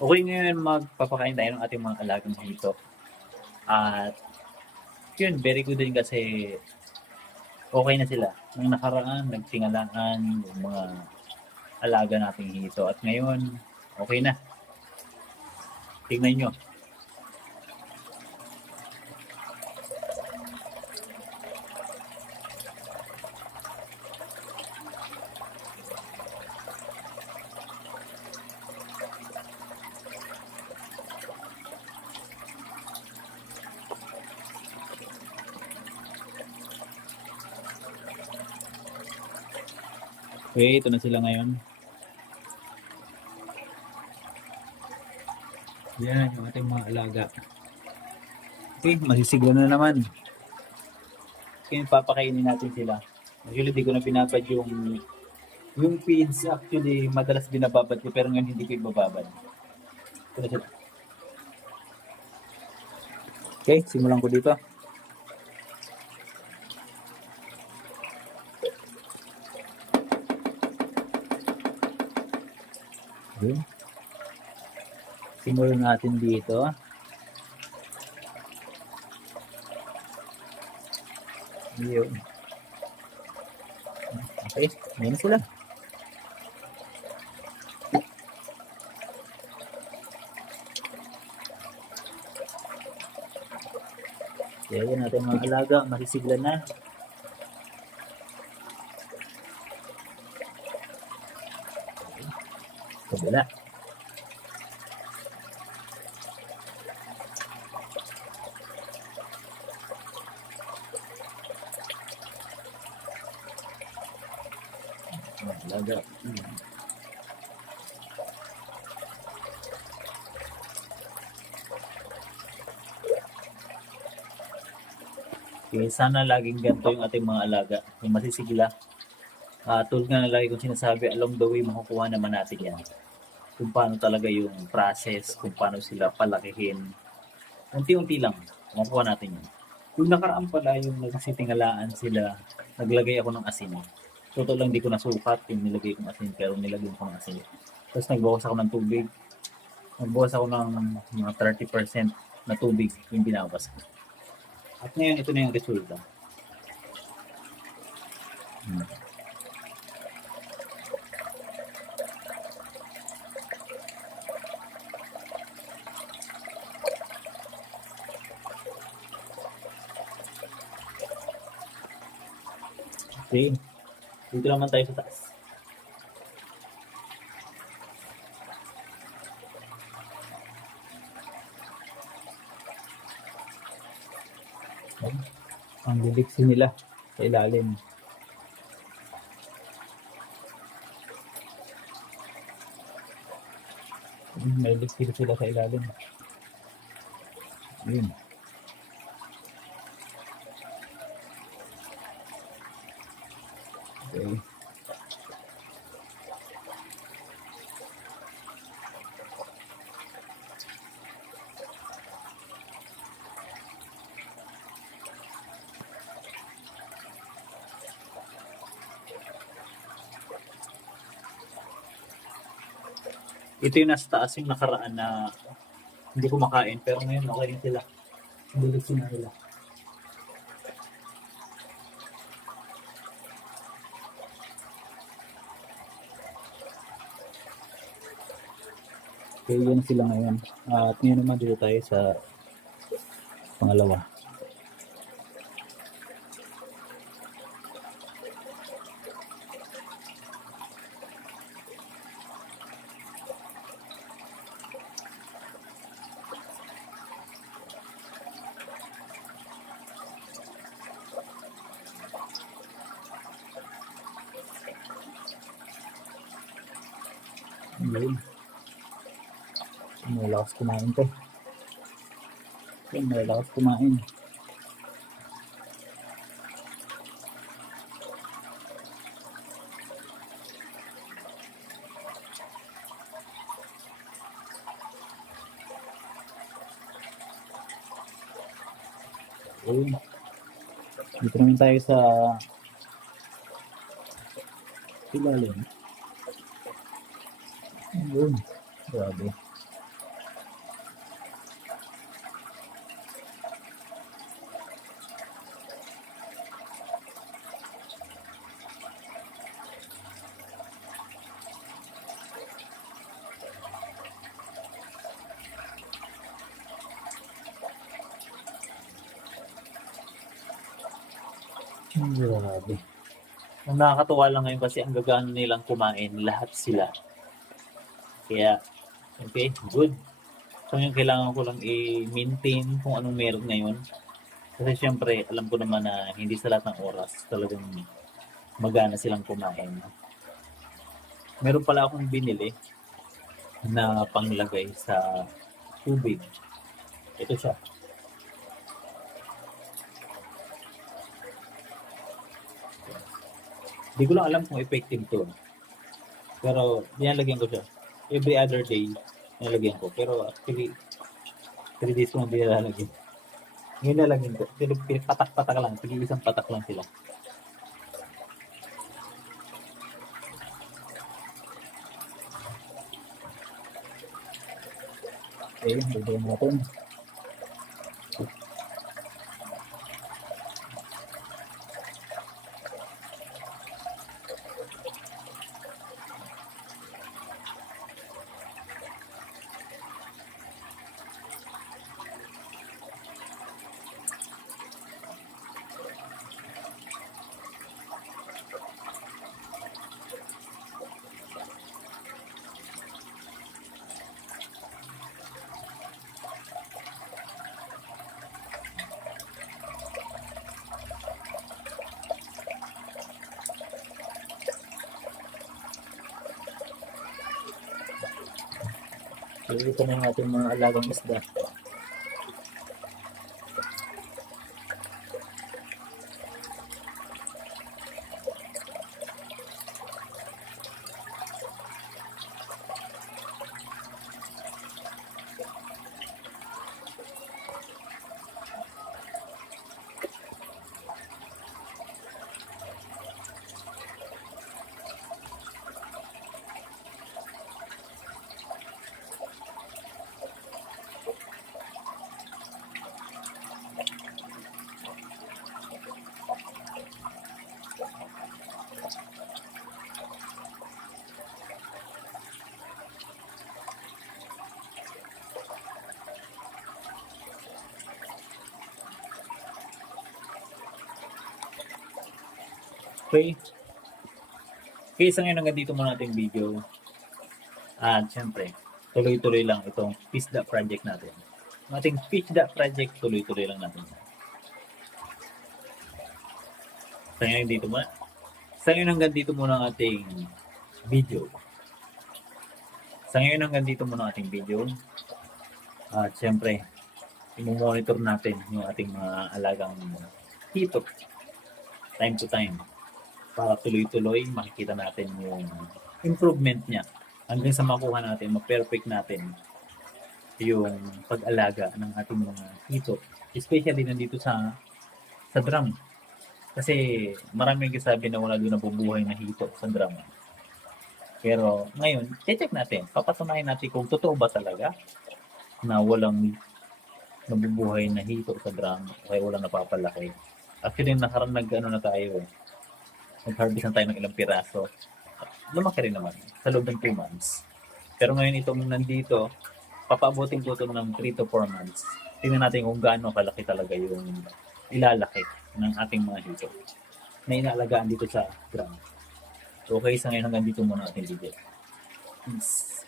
Okay, ngayon magpapakain tayo ng ating mga alagang hito. At yun, very good din kasi okay na sila. Nung nakaraan, nagtingalaan yung mga alaga nating hito. At ngayon, okay na. Tingnan nyo. Okay, ito na sila ngayon. Yan, yung ating mga alaga. Okay, masisigla na naman. Okay, papakainin natin sila. Actually, di ko na pinapad yung feeds. Actually, madalas binababad ko pero ngayon hindi ko ibababad. Ito na sila. Okay, simulan ko dito. Okay. Simulan natin dito. Yun. Okay, ngayon sila. Kaya yan natin mga alaga, masisigla na. Kabila. Alaga. Okay, sana laging ganito yung ating mga alaga, yung masisigla. Tulad nga na lagi kong sinasabi, along the way makukuha naman natin yan. Kung paano talaga yung process, kung paano sila palakihin. Unti-unti lang, makukuha natin yun. Yung nakaraan pala, yung nagsitingalaan sila, naglagay ako ng asin. Totoo lang, di ko nasukat yung nilagay kong asin, pero nilagay ko ng asin. Tapos nagbawas ako ng tubig. Nagbawas ako ng mga 30% na tubig yung binawas ko. At ngayon, ito na yung resulta. Okay. Dito naman tayo sa taas. Ang liliksi nila sa ilalim. May liksi sila sa ilalim. Ayun. Okay. Ito yung nasa taas yung nakaraan na hindi ko makain pero ngayon okay rin sila. Liliksi na nila. Okay, yun sila ngayon. At ngayon naman dito tayo sa pangalawa. Ayun. May lakas kumain to. Ayun, may lakas kumain. Ayun. Dito naman tayo sa ilalim. Ayun. Grabe. Grabe. Ang nakakatuwa lang ngayon kasi ang gagana nilang kumain, lahat sila. Kaya, okay, good. So yung kailangan ko lang i-maintain kung anong meron ngayon. Kasi syempre, alam ko naman na hindi sa lahat ng oras talagang magana silang kumain. Meron pala akong binili na panglagay sa tubig. Ito siya. Di ko lang alam kung effective to. Pero nilalagyan ko siya. Every other day, nilalagyan ko. Pero actually, 3 days ko nang nilalagyan. Ngayon nilalagyan ko. Pero patak-patak lang. Tigil isang patak lang sila. Okay, lagyan natin. So, ito na yung ating mga alagang isda. Okay. Okay, sa ngayon hanggang dito muna ating video. At syempre, tuloy-tuloy lang itong Pisda project natin. Ang ating Pisda project, tuloy-tuloy lang natin. Sa ngayon dito muna. Sa ngayon hanggang dito muna ang ating video. Sa ngayon hanggang dito muna ang ating video. At syempre, i-monitor natin yung ating mga alagang hito time to time para tuloy-tuloy makikita natin yung improvement niya hanggang sa makuha natin, ma-perfect natin yung pag-alaga ng ating mga hito, especially nandito sa drum. Kasi maraming nagsasabi na wala doon nabubuhay na hito sa drum. Pero ngayon, check natin, papatunayan natin kung totoo ba talaga na walang nabubuhay na hito sa drum kaya walang napapalaki. Actually, nakarang nag-ano na tayo, nag-harvest na tayo ng ilang piraso. Lumaki rin naman sa loob ng 2 months. Pero ngayon itong nandito, papaabutin ko ito ng 3 to 4 months. Tingnan natin kung gaano kalaki talaga yung ilalaki ng ating mga hito na inaalagaan dito sa drum. So, okay, sa ngayon hanggang dito muna ating video. Peace.